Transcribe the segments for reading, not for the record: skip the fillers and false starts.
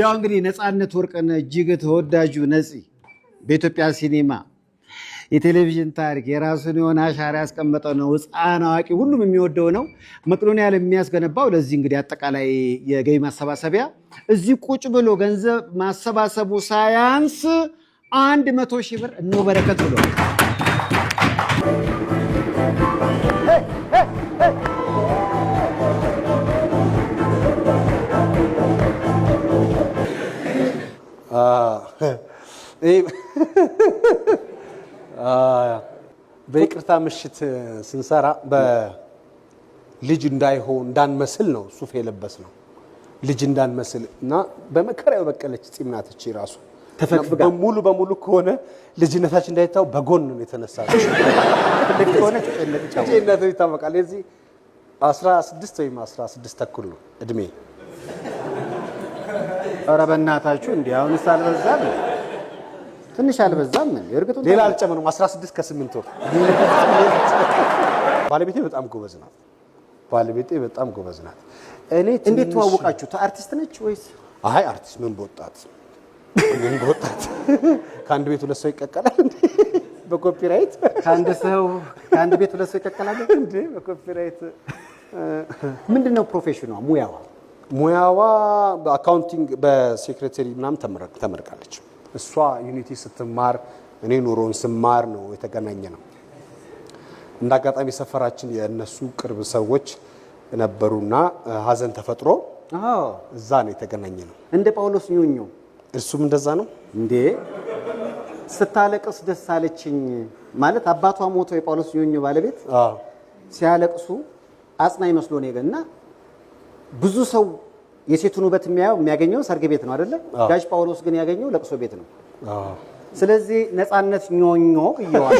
ያው እንግዲህ ነፃነት ወርቅነህ እጅግ ተወዳጁ ነፂ በኢትዮጵያ ሲኒማ የቴሌቪዥን ታሪክ የራሱን የሆነ አሻራ ያስቀመጠ ነው። ሕፃን አዋቂ ሁሉም የሚወደው ነው። መቄዶንያ የሚያስገነባው ለዚህ እንግዲህ አጠቃላይ የገቢ ማሰባሰቢያ እዚህ ቁጭ ብሎ ገንዘብ ማሰባሰቡ ሳያንስ 100,000 ብር እነሆ በረከት ብሏል። በይቅርታ ምሽት ስንሰራ በልጅ እንዳንመስል ነው ሱፍ የለበስ ነው። ልጅ እንዳንመስል እና በመከራ የበቀለች ፂም ናት እቺ ራሱ ተፈቅፍጋ ሙሉ በሙሉ ከሆነ ልጅነታችን እንዳይታው በጎን ነው የተነሳው። ትልቅ ከሆነ ጭንቀት ይታወቃል። እዚህ 16 ወይም 16 ተኩል ነው እድሜ። ኧረ በእናታችሁ እንዴ አሁንስ አልበዛም? ትንሽ አልበዛም? እርግጥ ሌላ አልጨመረም። 16 ከ8 ወር። ባለቤቴ በጣም ጎበዝ ናት። እኔ እንዴት ተዋወቃችሁ? አርቲስት ነች ወይስ? አይ አርቲስት ምን በወጣት ከአንድ ቤት ሁለት ሰው ይቀቀላል እንዴ? በኮፒራይት ከአንድ ቤት ሁለት ሰው ይቀቀላል እንዴ? በኮፒራይት ምንድነው ፕሮፌሽኗ? ሙያዋ በአካውንቲንግ በሴክሬታሪ ምናምን ተመርቃለች። እሷ ዩኒቲ ስትማር እኔ ኑሮን ስማር ነው የተገናኘ ነው። እንዳጋጣሚ ሰፈራችን የነሱ ቅርብ ሰዎች ነበሩና ሀዘን ተፈጥሮ እዛ ነው የተገናኘ ነው። እንደ ጳውሎስ ኞኞ እሱም እንደዛ ነው እንዴ? ስታለቅስ ደስ አለችኝ ማለት አባቷ ሞቶ የጳውሎስ ኞኞ ባለቤት ሲያለቅሱ አጽናኝ መስሎ ነው የገና ብዙ ሰው የሴቱን ውበት የሚያገኘው ሰርግ ቤት ነው አይደለ? ጋሽ ጳውሎስ ግን ያገኘው ለቅሶ ቤት ነው። ስለዚህ ነፃነት ኞኞ ይዋል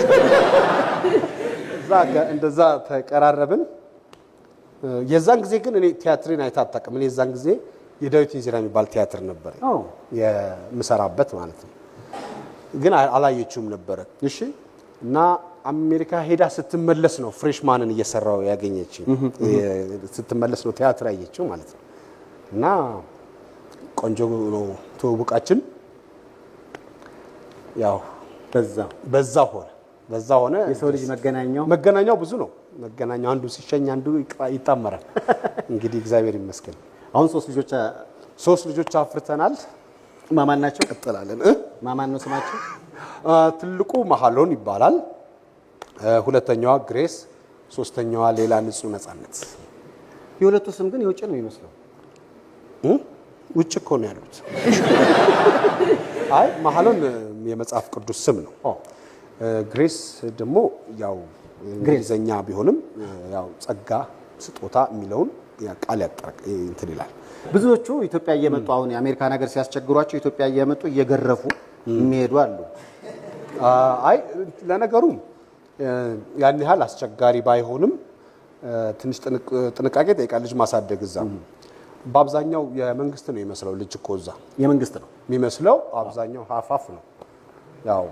እንደዛ ተቀራረብን። የዛን ጊዜ ግን እኔ ቲያትርን አይታጣቅም። እኔ የዛን ጊዜ የዳዊት ኢንዚራ የሚባል ቲያትር ነበር የምሰራበት ማለት ነው። ግን አላየችውም ነበር። እሺ። እና አሜሪካ ሄዳ ስትመለስ ነው ፍሬሽማንን እየሰራው ያገኘችው። ስትመለስ ነው ቲያትር አየችው ማለት ነው። እና ቆንጆ ነው ተውቡቃችን። ያው በዛ ሆነ። የሰው ልጅ መገናኛው ብዙ ነው። መገናኛው አንዱ ሲሸኝ አንዱ ይጣመራል። እንግዲህ እግዚአብሔር ይመስገን አሁን 3 ልጆች አፍርተናል። ማማን ናቸው? ቀጥላለን። ማማን ነው ስማቸው? ትልቁ መሐሎን ይባላል። ሁለተኛዋ ግሬስ፣ ሶስተኛዋ ሌላ ንጹህ ነፃነት። የሁለቱ ስም ግን የውጭ ነው የሚመስለው። ውጭ እኮ ነው ያሉት። አይ መሐሎን የመጽሐፍ ቅዱስ ስም ነው። ግሬስ ደግሞ ያው እንግሊዘኛ ቢሆንም ያው ጸጋ ስጦታ የሚለውን ቃል ያጠራቅ እንትን ይላል። ብዙዎቹ ኢትዮጵያ እየመጡ አሁን የአሜሪካ ነገር ሲያስቸግሯቸው ኢትዮጵያ እየመጡ እየገረፉ የሚሄዱ አሉ። አይ ለነገሩ ያን ያህል አስቸጋሪ ባይሆንም ትንሽ ጥንቃቄ ጠይቃል ልጅ ማሳደግ። እዛ በአብዛኛው የመንግስት ነው የሚመስለው። ልጅ እኮ እዛ የመንግስት ነው የሚመስለው። አብዛኛው ሀፋፍ ነው። ያው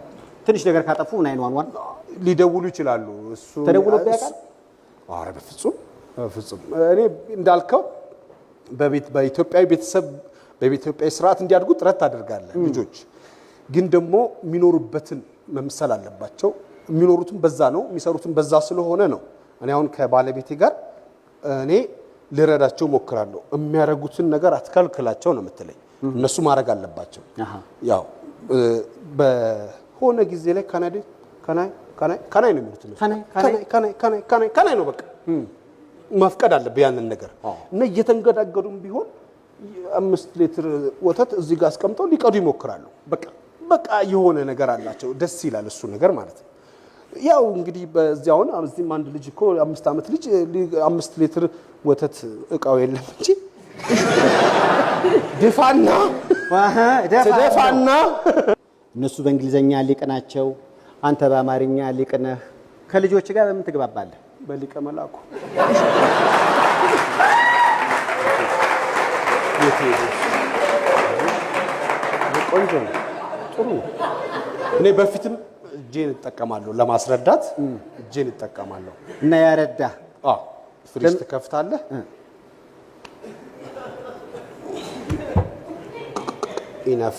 ትንሽ ነገር ካጠፉ 911 ሊደውሉ ይችላሉ። እሱ ተደውሎበት ያውቃል? ኧረ በፍጹም እኔ እንዳልከው በኢትዮጵያዊ ቤተሰብ በኢትዮጵያዊ ስርዓት እንዲያድጉ ጥረት ታደርጋለህ። ልጆች ግን ደግሞ የሚኖሩበትን መምሰል አለባቸው። የሚኖሩትም በዛ ነው፣ የሚሰሩትም በዛ ስለሆነ ነው። እኔ አሁን ከባለቤቴ ጋር እኔ ልረዳቸው ሞክራለሁ። የሚያደርጉትን ነገር አትከልክላቸው ነው የምትለኝ። እነሱ ማድረግ አለባቸው። ያው በሆነ ጊዜ ላይ ካናይ ነው የሚሉት። ካናይ ነው በቃ መፍቀድ አለብህ ያንን ነገር እና እየተንገዳገዱም ቢሆን 5 ሊትር ወተት እዚህ ጋር አስቀምጠው ሊቀዱ ይሞክራሉ። በቃ የሆነ ነገር አላቸው። ደስ ይላል እሱ ነገር ማለት ነው። ያው እንግዲህ በዚያው አሁን እዚህም አንድ ልጅ እኮ 5 ዓመት ልጅ 5 ሊትር ወተት እቃው የለም እንጂ ደፋና እነሱ በእንግሊዘኛ ሊቅ ናቸው፣ አንተ በአማርኛ ሊቅ ነህ። ከልጆች ጋር በምን ትግባባለህ? በሊቀ መላኩ ቆንጆ ነው። ጥሩ። እኔ በፊትም እጄን እጠቀማለሁ ለማስረዳት እጄን እጠቀማለሁ እና ያረዳ ፍሪጅ ትከፍታለህ ኢነፍ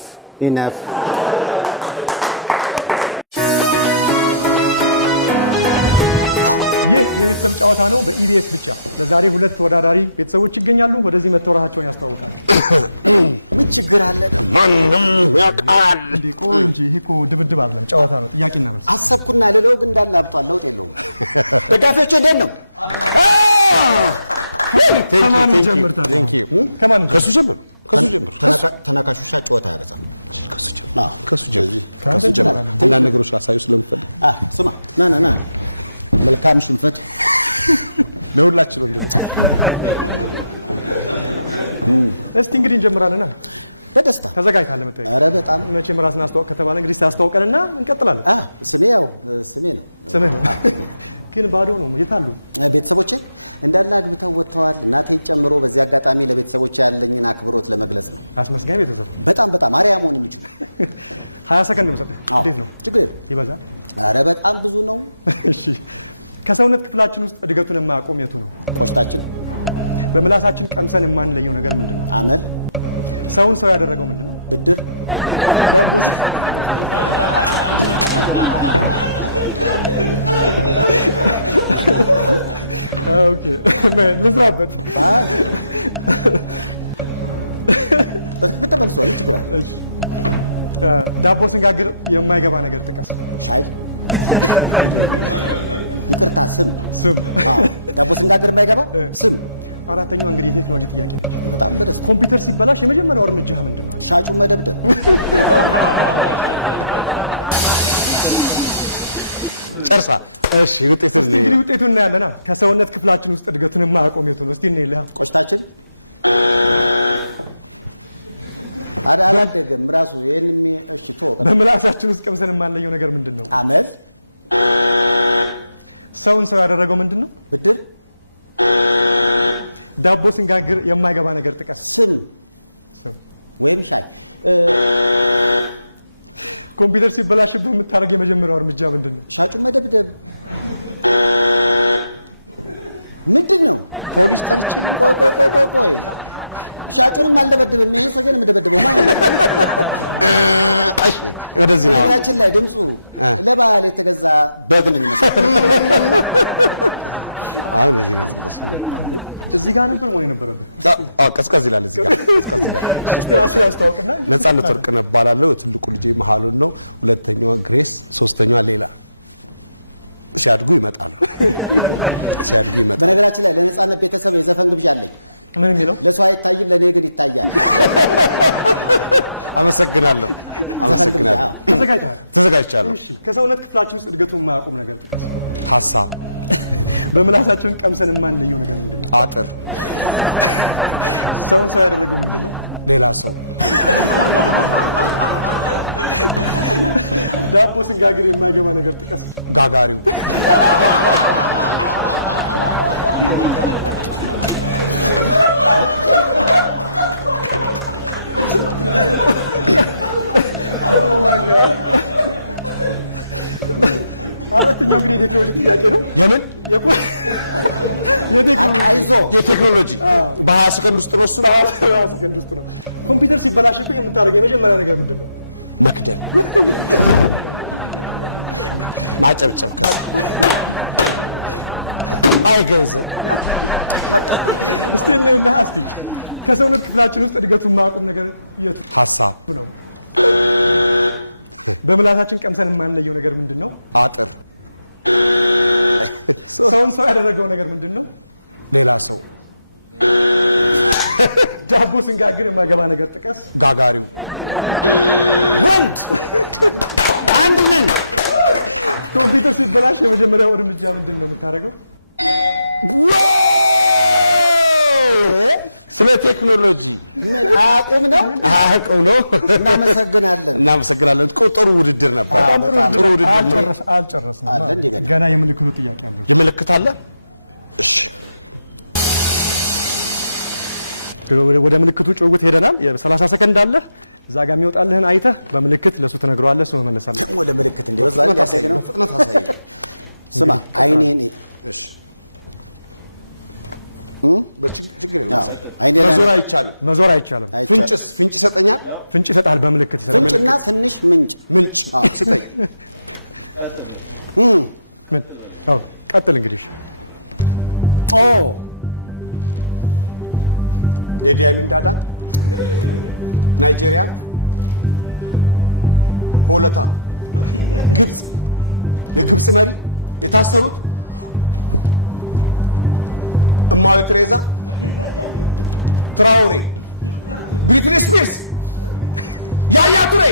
ይህ የቤተሰብ ጨዋታ ነው በኢቢኤስ ብቻ። ለዛሬ 2 ተወዳዳሪ ቤተሰቦች ይገኛሉ። ወደዚህ መጥተው ራሳቸውን ያስተዋውቃሉ። ምን ችግር አለ? ማንም ያውቃል እንዴ ቆይ እንጂ ይሄ እኮ ድብድብ አይደለም፣ ጨዋታ ነው። ጥያቄና መልስ። አሰብኩና ልለው ግን እንዳለ አብጧል። ለውጥ የለውም። ደጋፊዎች እንዴት ነው? ከማን ጀምር ታዲያ? ከማን ከሱ ጀምር ተናካሹሻ ጨዋታ ያበዛል። ከሱ ጀምር አንዳንድ ነገሮች ላሳዩ ስለምፈልግ ስማ ና መልካም ሽንፈት ለሁላችን እንደዚህ። እስቲ እንግዲህ እንጀምራለና በደስታ ተዘጋጅተሃል ለመጠየቅ? ኧረ በጣም መቼም ራስን አስተዋውቅ ከተባለ እንግዲህ ታስተዋውቀንና እንቀጥላለን። ስሜ ነው። ስምህ ነው ግን ባዶ ነው። የት አሉ ቤተሰቦቼ? እንዳለ አግብተው ወጥተዋል፣ እናቴ ጨምሮ። በዚህ አጋጣሚ ለቤተሰቦቼ ያለኝን አክብሮት ለመግለጽ ነው። አስመስጋኝ ቤተሰብ በጣም አሪያ መሆን የሚችሉ 20 ሰከንድ ነው የምሰጥህ። እንዴት ነው? ችግር የለም። ይበዛል? ኧረ በጣም ብዙ ነው። እሺ ከሰውነት ክፍላችን ውስጥ እድገቱን የማያቆም የቱ ነው? ቆሽታችን። በምላሳችን ቀምሰን የማንለየው ነገር ምንድን ነው? አመል። ሰውን ሰው ያደረገው ምንድን ነው? ብድር። ዳቦስ? ኦኬ ልስራበት። በትክክል ተመልሷል። ችግር አለ? እሺ ዳቦ ስንጋግር የማይገባ ነገር ጥቀስ። ሻይ። ይቅርታ፣ ስም። ዳቦ ስንጋግር የማይገባ ስም። አራተኛው እንግዲህ የቴክኖሎጂ ጥያቄ ነች። በጣም በደስታ። ኮምፒውተር ሲበላሽ የመጀመሪያው እርምጃህ ምንድን ነው? ሻጩን መደብደብ። ጨርሳ። እሺ ውጤቱን እንግዲህ ውጤቱን እናያለና ከሰውነት ክፍላችን ውስጥ እድገቱን የማያቆም የቱ ነው? እስቲ እንይልህ። ቆሽታችን አላደገም ራሱ። እሺ ቶ በምላሳችን ውስጥ ቀምሰን የማንለየው ነገር ምንድን ነው? አመል። ሰውን ሰው ያደረገው ምንድን ነው? ብድር። ዳቦ ስንጋግር የማይገባ ነገር ጥቀስ። ስም ወይም ሻይ። ኮምፒውተር ሲበላሽብህ የምታደርገው የመጀመሪያው እርምጃ ምንድን ነው? ሻጩን መደብደብ። ምንድን ነው? ፖሊስ ጠርቼ ቆይ ሻጩንም አልደበድብም። ይሄን ሰው ግን የምደበድበው ማለት ነው። እሺ ወደዚህ ነው። ነገራችን ላይ ድምፁ ለበዓል የተገዛ በግ ነው የሚመስለው። አሁን እዚህ ነው ተቀስ። እዚህ ጋር ነበር መሆን የነበረብህ። ቀዝቀዝ ይላል። እዚህ ጋር ቀዝቀዝ ይላል። እስቲ ራስህን አስተዋውቅና። ነፃነት ወርቅነህ እባላለሁ። ትልቁ ልጄ መሀሉን ነው። ሁለተኛዋ ግሬስ፣ ሶስተኛዋ ሌላ። ሲያድጉ ይመጣሉ። በነገራችን ላይ ለነፃነት ቤተሰብ የዘፈን ግብዣ አለኝ። ምን የሚለው? ለሰው አይታይም፣ ለእኔ ግን ይታያል። አመሰግናለሁ። ተዘጋጅቻለሁ። እሺ ከሰውነት ክፍላችን ውስጥ እድገቱን የማያቆም ነገር ጥቀስ። ሀሳብ። በምላሳችን ቀምሰን የማንለየው ነገር ምንድን ነው? አጥር። ሰውን ሰው ያደረገው ምንድን ነው? ሌላ ሰው። ዳቦ ስንጋግር የማይገባ ነገር ጥቀስ። ጋጋሪው። አራተኛው እንግዲህ የቴክኖሎጂ ጥያቄ ነው። የምን የቴክኖሎጂ በ20 ሰከንድ ውስጥ ነው። እሱ 20 ሰከንድ ውስጥ ነው። ኮምፒውተር ሲበላሽብህ የምታደርገው የመጀመሪያ ነገር ምንድን ነው? መክደን። ማጨብጨብ። ገንዘብ። እስቲ እንልና እስቲ ከሰውነት ክፍላችን ውስጥ እድገቱን የማያቆም ነገር የቱ? ሀሳብ ነው። በምላሳችን ቀምሰን የማንለየው ነገር ምንድን ነው? አጥር። ሰውን ሰው ያደረገው ነገር ምንድን ነው? ሌላ ሰው። ዳቦ ስንጋግር የማይገባ ነገር ጥቀስ። ጋጋሪው። ወንድ አንድ ነን። ኮምፒውተር ሲበላሽ የመጀመሪያው እርምጃ ምንድን ነው የምታደርገው? ስለ ቴክኖሎጂ ምን አያውቁም ነው? እናመሰግናለን። ጥሩ ውድድር ነበር። ጥሩ ውድድር ነው። አልጨረስንም። ገና የምልክቱ ጥያቄ አለ። የምልክት አለ? እሺ ወደ ምልክቱ ጭውውት ሄደናል። የ30 ሰከንድ አለ። እዛ ጋር የሚወጣልህን አይተህ በምልክት ለሱ ትነግረዋለህ። እሱ መመለሳለህ። ወደ ምልክት እንደዛ ያደገ ነው። ፍጥነት አሳይ። ስማ አይኔን። እሺ ችግር የለም። አይኔ ላይ መዞር አይቻልም። መዞር አይቻልም። ፍንጭስ ፍንጭ ይሰጠኛል። ፍንጭ ይሰጣል በምልክት ይሰጣል። ፍንጭና ትንሽ ምንጭ ስጠኝ። ምን? አዎ ቀጥል እንግዲህ። ኦ ኢዲ አሚን ዳዳ፣ ናይጄሪያ፣ ሆለታ፣ ግብፅ፣ የግብፅ መሪ የታሰሩት እማዊ ትሬዛ፣ ትራውሬ፣ ብሪትኒ ስፒርስ፣ ያያ ቱሬ፣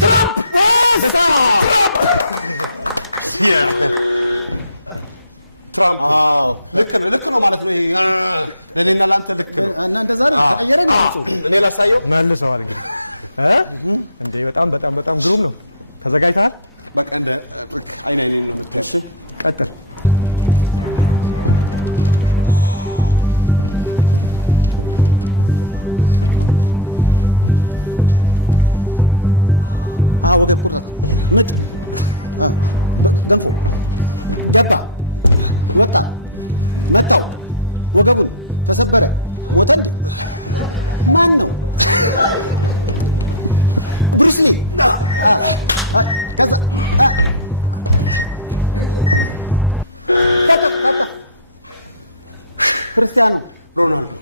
ትራምፕ ትራምፕ ልክ ነው ማለት ነው። ይሄ ለኔና ላንተ ልክ ነው እና እንደዛ ነው ተቀየረ ነው። እኔ ላሳየው መልሰዋል እንግዲህ እንዴ በጣም ግሩም ነው። ተዘጋጅተሃል? በቃ እንደ አይኔን ነው የምታየው። እሺ ቀጥል። ወገብ ቁርጠት፣ ምጥ፣ ገንፎ፣ ገባ፣ ወጣ፣ መታው፣ ወገቡን ተሰበረ፣ ሞተ። እንዴ ማን ነው? ብሩስ ሊ። ከዛ ታጣ ክርስቲያኖ ሮናልዶ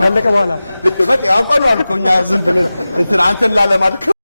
ካለቀ በኋላ ልክ በቃ ያውቀዋል እኮ እኛ ዝም ብለን አንተን ላለማድከም